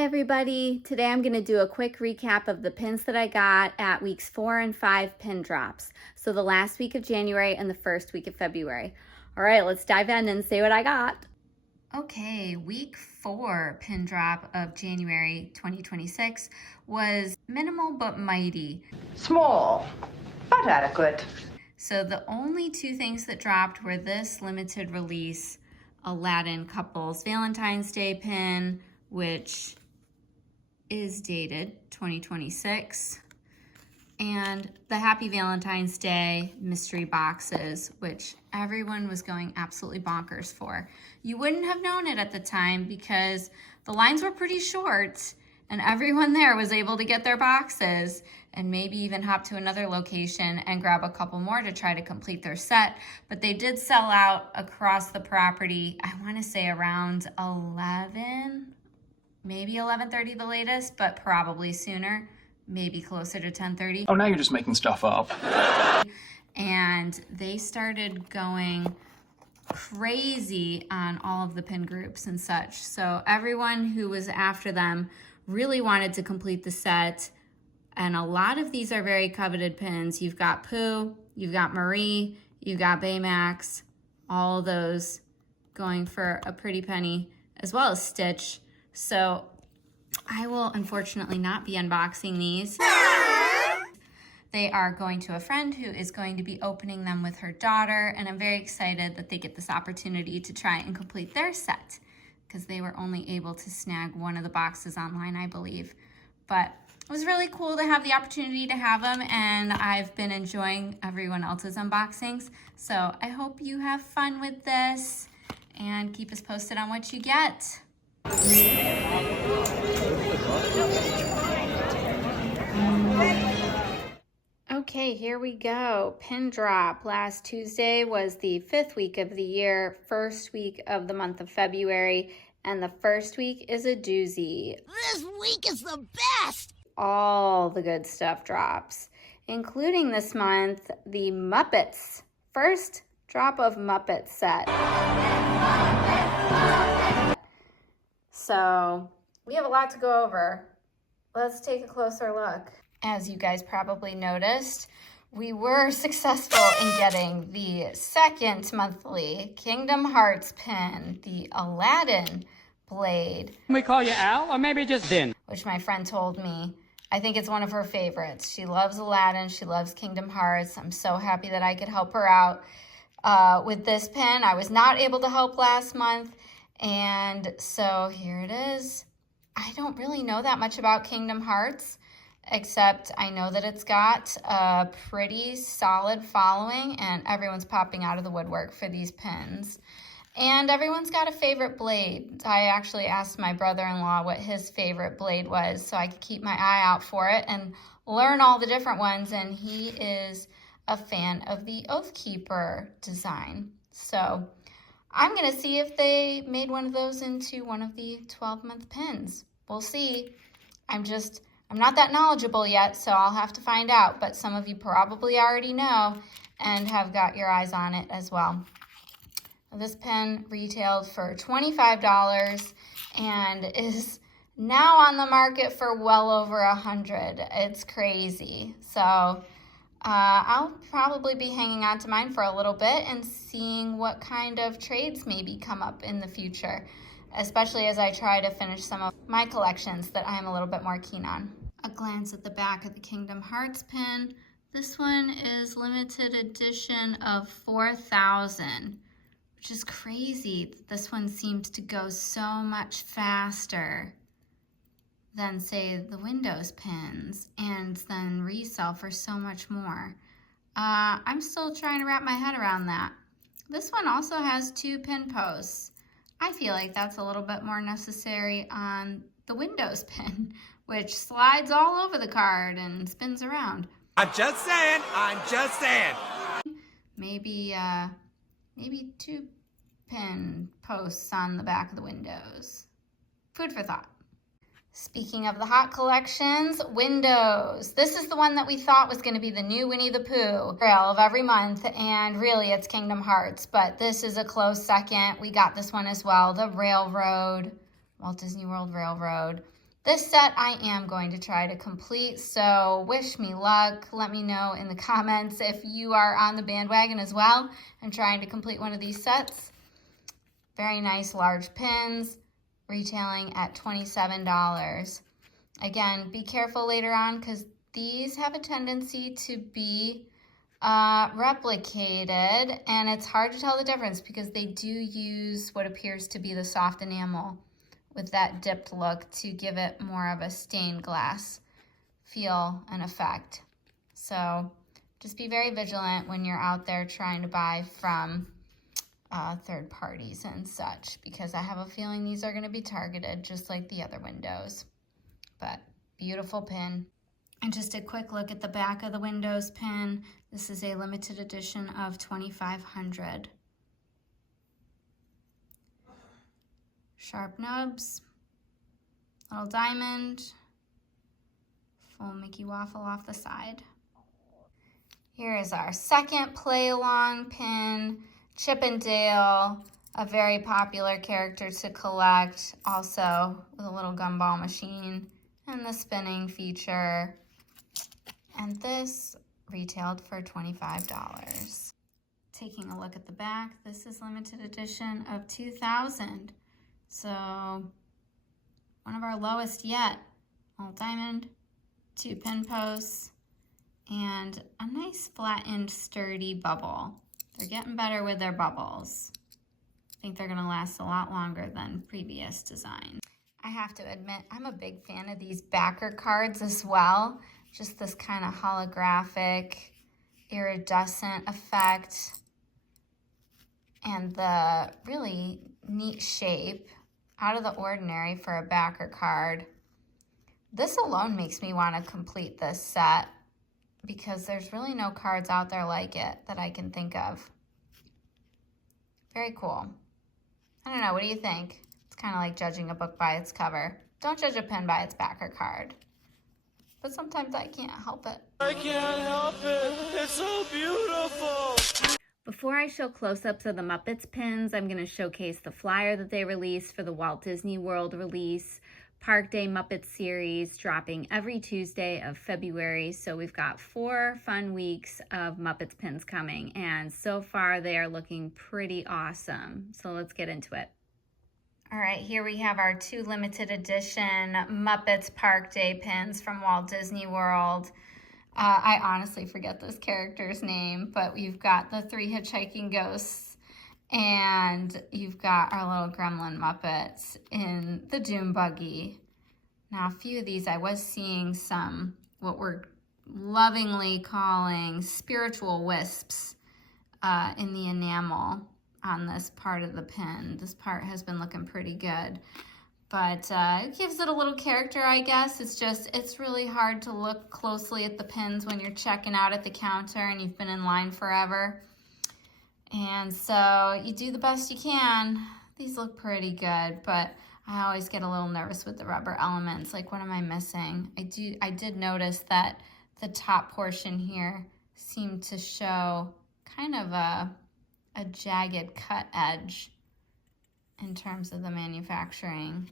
Hi everybody, today I'm going to do a quick recap of the pins that I got at weeks 4 and 5 pin drops. So the last week of January and the first week of February. All right, let's dive in and see what I got. Okay, week 4 pin drop of January 2026 was minimal but mighty. Small, but adequate. So the only two things that dropped were this limited release Aladdin Couples Valentine's Day pin, which is dated 2026, and the Happy Valentine's Day mystery boxes, which everyone was going absolutely bonkers for. You wouldn't have known it at the time because the lines were pretty short and everyone there was able to get their boxes and maybe even hop to another location and grab a couple more to try to complete their set. But they did sell out across the property, I want to say around 11, maybe 11:30 the latest, but probably sooner, maybe closer to 10:30. Oh, now you're just making stuff up. And they started going crazy on all of the pin groups and such. So everyone who was after them really wanted to complete the set. And a lot of these are very coveted pins. You've got Pooh, you've got Marie, you've got Baymax, all of those going for a pretty penny, as well as Stitch. So I will unfortunately not be unboxing these. They are going to a friend who is going to be opening them with her daughter, and I'm very excited that they get this opportunity to try and complete their set because they were only able to snag one of the boxes online, I believe. But it was really cool to have the opportunity to have them, and I've been enjoying everyone else's unboxings. So I hope you have fun with this and keep us posted on what you get. Okay, here we go. Pin drop. Last Tuesday was the 5th week of the year, first week of the month of February, and the first week is a doozy. This week is the best! All the good stuff drops, including this month, the Muppets. First drop of Muppets set. So we have a lot to go over. Let's take a closer look. As you guys probably noticed, we were successful in getting the second monthly Kingdom Hearts pin, the Aladdin blade. Can we call you Al, or maybe just Din? Which my friend told me, I think it's one of her favorites. She loves Aladdin, she loves Kingdom Hearts. I'm so happy that I could help her out with this pin. I was not able to help last month, and so here it is. I don't really know that much about Kingdom Hearts, except I know that it's got a pretty solid following and everyone's popping out of the woodwork for these pins. And everyone's got a favorite blade. I actually asked my brother-in-law what his favorite blade was so I could keep my eye out for it and learn all the different ones, and he is a fan of the Oathkeeper design. So I'm gonna see if they made one of those into one of the 12-month pins. We'll see. I'm not that knowledgeable yet, so I'll have to find out, but some of you probably already know and have got your eyes on it as well. This pen retailed for $25 and is now on the market for well over $100. It's crazy. So I'll probably be hanging on to mine for a little bit and seeing what kind of trades maybe come up in the future, especially as I try to finish some of my collections that I'm a little bit more keen on. A glance at the back of the Kingdom Hearts pin. This one is limited edition of 4,000, which is crazy. This one seems to go so much faster than, say, the Windows pins, and then resell for so much more. I'm still trying to wrap my head around that. This one also has 2 pin posts. I feel like that's a little bit more necessary on the Windows pin, which slides all over the card and spins around. I'm just saying. Maybe 2 pin posts on the back of the Windows. Food for thought. Speaking of the hot collections, Windows. This is the one that we thought was going to be the new Winnie the Pooh trail of every month, and really it's Kingdom Hearts, but this is a close second. We got this one as well, the Railroad, Walt Disney World Railroad. This set I am going to try to complete, so wish me luck. Let me know in the comments if you are on the bandwagon as well and trying to complete one of these sets. Very nice large pins, retailing at $27. Again, be careful later on because these have a tendency to be replicated, and it's hard to tell the difference because they do use what appears to be the soft enamel with that dipped look to give it more of a stained glass feel and effect. So just be very vigilant when you're out there trying to buy from third parties and such, because I have a feeling these are going to be targeted just like the other windows. But beautiful pin. And just a quick look at the back of the Windows pin. This is a limited edition of 2,500. Sharp nubs, little diamond, full Mickey waffle off the side. Here is our second play along pin, Chip and Dale, a very popular character to collect, also with a little gumball machine and the spinning feature. And this retailed for $25. Taking a look at the back, this is limited edition of 2,000. So one of our lowest yet. Little diamond, 2 pin posts, and a nice flattened sturdy bubble. They're getting better with their bubbles. I think they're gonna last a lot longer than previous designs. I have to admit, I'm a big fan of these backer cards as well. Just this kind of holographic, iridescent effect, and the really neat shape, out of the ordinary for a backer card. This alone makes me want to complete this set because there's really no cards out there like it that I can think of. Very cool. I don't know, what do you think? It's kind of like judging a book by its cover. Don't judge a pen by its backer card. But sometimes I can't help it. I can't help it. It's so beautiful. Before I show close-ups of the Muppets pins, I'm going to showcase the flyer that they released for the Walt Disney World release, Park Day Muppets series, dropping every Tuesday of February. So we've got 4 fun weeks of Muppets pins coming, and so far they are looking pretty awesome. So let's get into it. All right, here we have our 2 limited edition Muppets Park Day pins from Walt Disney World. I honestly forget this character's name, but we've got the 3 hitchhiking ghosts, and you've got our little gremlin Muppets in the Doom Buggy. Now, a few of these I was seeing some, what we're lovingly calling spiritual wisps in the enamel on this part of the pin. This part has been looking pretty good. But it gives it a little character, I guess. It's really hard to look closely at the pins when you're checking out at the counter and you've been in line forever. And so you do the best you can. These look pretty good, but I always get a little nervous with the rubber elements. Like, what am I missing? I did notice that the top portion here seemed to show kind of a jagged cut edge in terms of the manufacturing.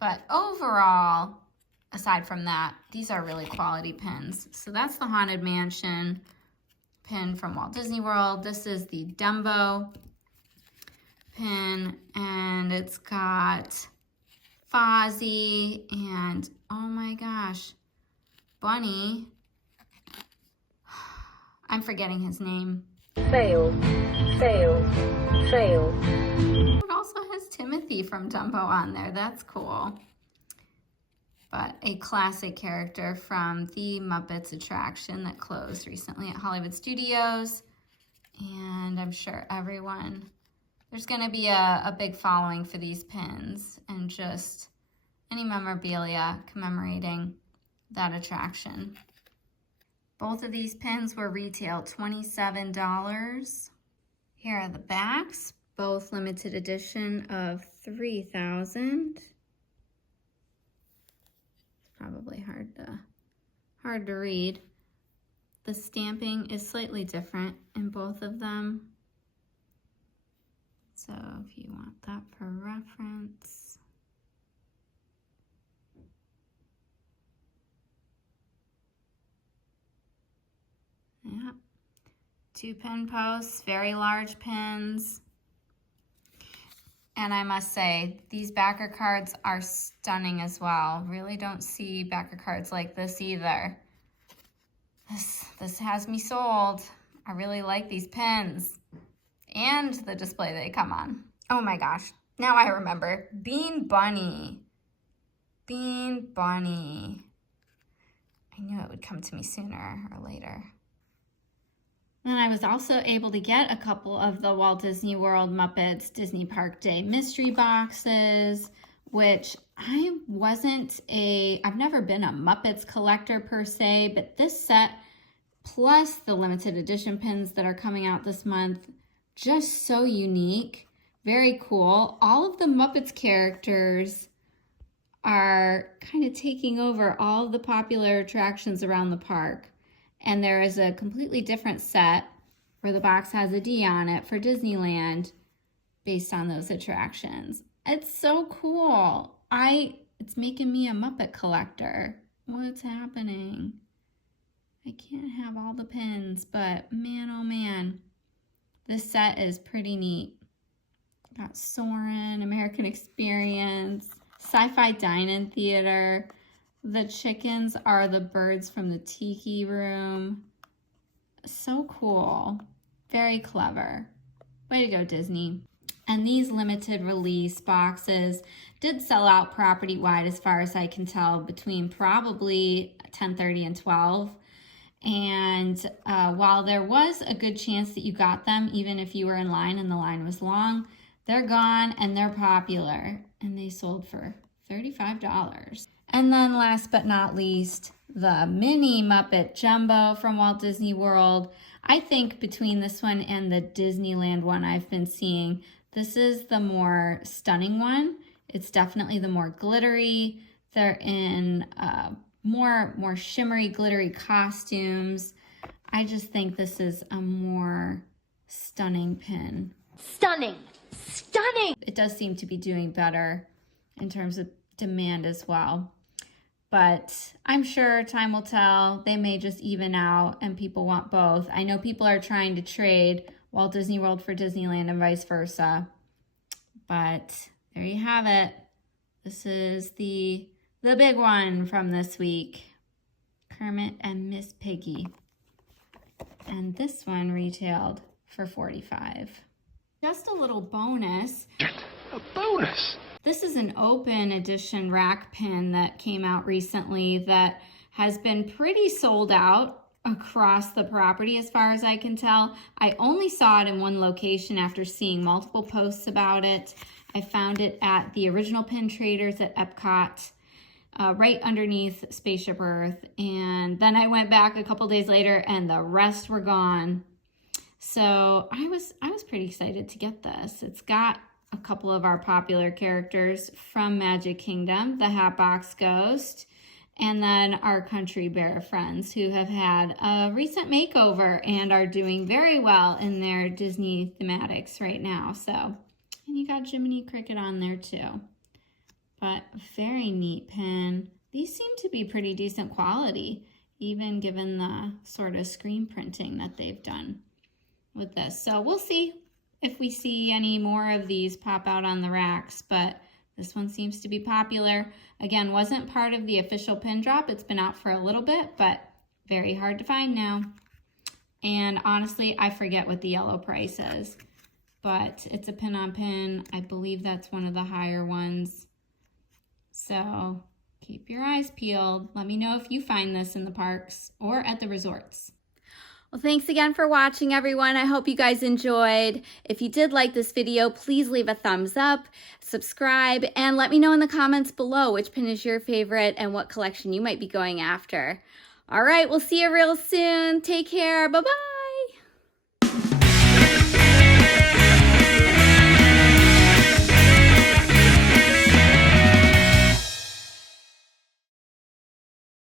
But overall, aside from that, these are really quality pins. So that's the Haunted Mansion pin from Walt Disney World. This is the Dumbo pin, and it's got Fozzie and, oh my gosh, Bunny. I'm forgetting his name. Fail, fail, fail. It also has Timothy from Dumbo on there. That's cool. But a classic character from the Muppets attraction that closed recently at Hollywood Studios. And I'm sure there's going to be a big following for these pins and just any memorabilia commemorating that attraction. Both of these pins were retailed $27. Here are the backs, both limited edition of 3,000. It's probably hard to read. The stamping is slightly different in both of them. So if you want that for reference. 2 pin posts, very large pins. And I must say, these backer cards are stunning as well. Really don't see backer cards like this either. This has me sold. I really like these pins and the display they come on. Oh my gosh, now I remember. Bean Bunny. Bean Bunny. I knew it would come to me sooner or later. And I was also able to get a couple of the Walt Disney World Muppets Disney Park Day mystery boxes, which I've never been a Muppets collector per se, but this set plus the limited edition pins that are coming out this month, just so unique, very cool. All of the Muppets characters are kind of taking over all of the popular attractions around the park. And there is a completely different set where the box has a D on it for Disneyland based on those attractions. It's so cool. It's making me a Muppet collector. What's happening? I can't have all the pins, but man, oh man, this set is pretty neat. Got Soarin', American Experience, Sci-Fi Dine-In Theater. The chickens are the birds from the Tiki Room. So cool. Very clever. Way to go, Disney. And these limited release boxes did sell out property-wide as far as I can tell between probably 10:30 and 12. And while there was a good chance that you got them, even if you were in line and the line was long, they're gone and they're popular. And they sold for $35. And then last but not least, the Mini Muppet Jumbo from Walt Disney World. I think between this one and the Disneyland one I've been seeing, this is the more stunning one. It's definitely the more glittery. They're in more shimmery, glittery costumes. I just think this is a more stunning pin. Stunning! Stunning! It does seem to be doing better in terms of demand as well. But I'm sure time will tell. They may just even out and people want both. I know people are trying to trade Walt Disney World for Disneyland and vice versa. But there you have it. This is the big one from this week. Kermit and Miss Piggy. And this one retailed for $45. Just a little bonus. A bonus! This is an open edition rack pin that came out recently that has been pretty sold out across the property as far as I can tell. I only saw it in one location after seeing multiple posts about it. I found it at the original Pin Traders at Epcot, right underneath Spaceship Earth. And then I went back a couple days later and the rest were gone. So I was pretty excited to get this. It's got a couple of our popular characters from Magic Kingdom, the Hatbox Ghost, and then our Country Bear friends who have had a recent makeover and are doing very well in their Disney thematics right now. So, and you got Jiminy Cricket on there too. But very neat pin. These seem to be pretty decent quality, even given the sort of screen printing that they've done with this. So we'll see if we see any more of these pop out on the racks, but this one seems to be popular. Again, wasn't part of the official pin drop. It's been out for a little bit, but very hard to find now. And honestly, I forget what the yellow price is, but it's a pin on pin. I believe that's one of the higher ones. So keep your eyes peeled. Let me know if you find this in the parks or at the resorts. Well, thanks again for watching, everyone. I hope you guys enjoyed. If you did like this video, please leave a thumbs up, subscribe, and let me know in the comments below which pin is your favorite and what collection you might be going after. All right, we'll see you real soon. Take care. Bye-bye.